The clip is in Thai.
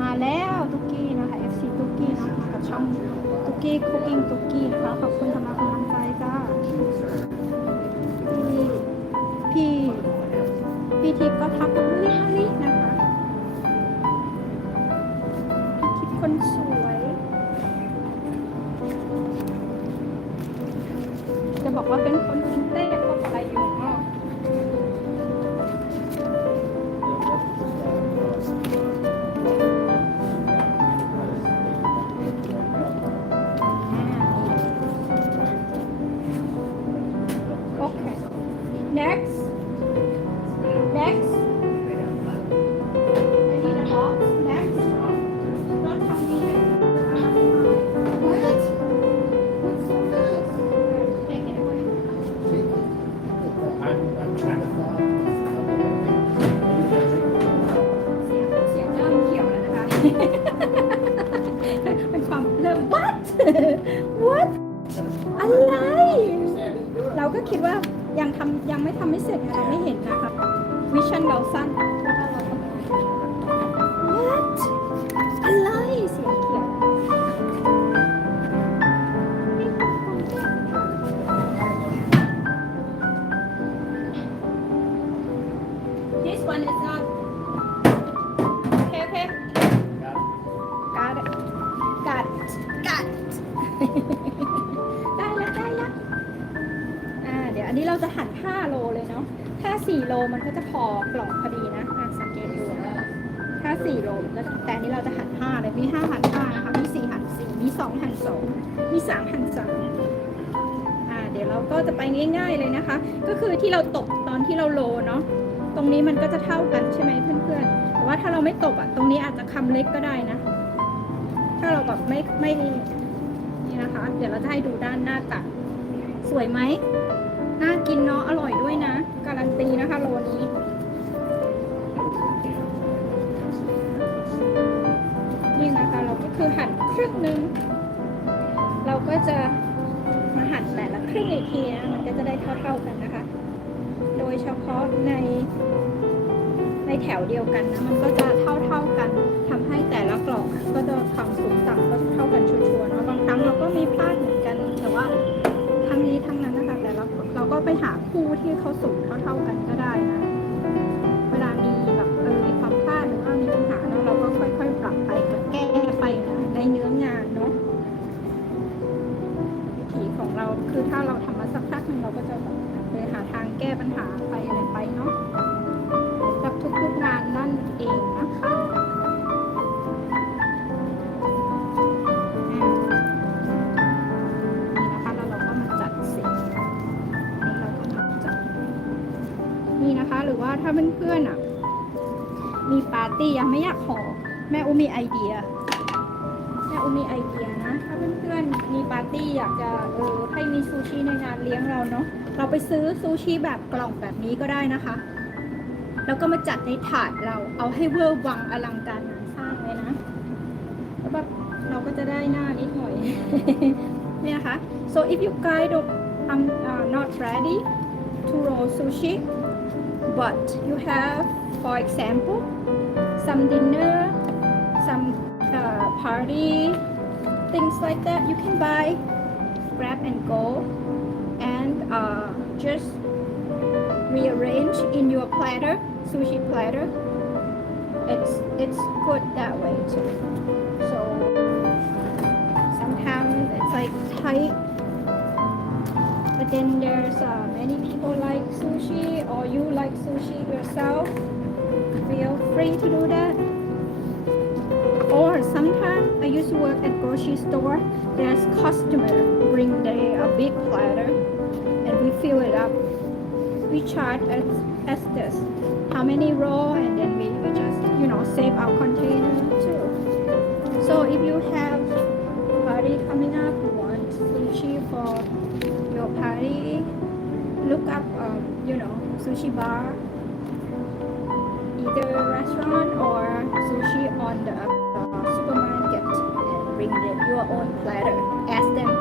มาแล้วตุกกี้นะคะ FC ตุกกี้เนาะกับช่องตุกกี้คุกกิ้งตุกกี้นะคะขอบคุณสำหรับกำลังใจจ้าพี่พี่พี่ทิพย์ก็ทักกับลิลินะคะพี่ทิพย์คนสวย จะบอกว่าเป็นคน Next. Next. I need a box. Next. Don't tell me. What? What's so nice? Take it away. I'm, I'm trying to find. เสียงเสียงเริ่มเขียวแล้วนะคะเป็นความเริ่ม what what อะไร เราก็คิดว่า ยังทำยังไม่ทำไม่เสร็จไงเราไม่เห็นนะคะวิชั่นเราสั้นแล้วเราก็ what อะไรเสียงเขียว This one is not okay okay got it got it got it ได้ หัน5โลเลยเนาะ ถ้า 4 โลมันก็จะพอกล่องพอดีนะอะสังเกตดูนะถ้า 4 โลมันก็จะแต่อันนี้เราจะหั่น5เลย มี 5 หั่น5นะคะ มี 4 หั่น4 มี 2 หั่น2 มี 3 หั่น3อ่าเดี๋ยวเราก็จะไปง่าย ๆเลยนะคะ ก็คือที่เราตบตอนที่เราโลเนาะ ตรงนี้มันก็จะเท่ากันใช่ไหมเพื่อนๆ แต่ว่าถ้าเราไม่ตบอะ ตรงนี้อาจจะคำเล็กก็ได้นะ ถ้าเราแบบไม่ไม่นี่นะคะ เดี๋ยวเราจะให้ดูด้านหน้าตัดสวยไหม น่ากินเนาะ อร่อยด้วยนะ การันตีนะคะโลนี้นี่นะคะเราก็คือหั่นครึ่งหนึ่งเราก็จะมาหั่นแต่ละครึ่งอีกทีนะ มันก็จะได้เท่าๆกันนะคะ โดยเฉพาะในในแถวเดียวกันนะ มันก็จะเท่าเท่าๆ คู่ที่เขาสูงเท่าๆกันก็ได้นะเวลามีแบบเออมีความพลาดหรือว่ามีปัญหาเนาะเราก็ค่อยๆ ปรับไปแก้ไปนะในเนื้องานเนาะวิธีของเราคือถ้าเราทำมาสักพักหนึ่งเราก็จะแบบเลยหาทางแก้ปัญหาไปอะไรไปเนาะ หรือว่าถ้าเพื่อนๆอะ มีปาร์ตี้ยังไม่อยากขอ แม่อุมีไอเดีย แม่อุมีไอเดียนะ ถ้าเพื่อนๆมีปาร์ตี้อยากจะเออให้มีซูชิในงานเลี้ยงเราเนาะเราไปซื้อซูชิแบบกล่องแบบนี้ก็ได้นะคะ แล้วก็มาจัดในถาดเราเอาให้เวอร์วังอลังการงานสร้างเลยนะแล้วแบบเราก็จะได้หน้านิดหน่อยเนี่ยนะคะ so if you guys don't um, uh, not ready to roll sushi but you have for example some dinner some uh, party things like that you can buy grab and go and uh, just rearrange in your platter sushi platter. It's it's good that way too. So sometimes it's like tight but then there's uh, many people like sushi or you like sushi yourself? Feel free to do that. Or sometimes I used to work at grocery store. There's customer bring their a big platter and we fill it up. We charge as, as this. How many roll and then we, we just you know save our container too. So if you have party look up um, you know sushi bar either restaurant or sushi on the uh, supermarket and bring your own platter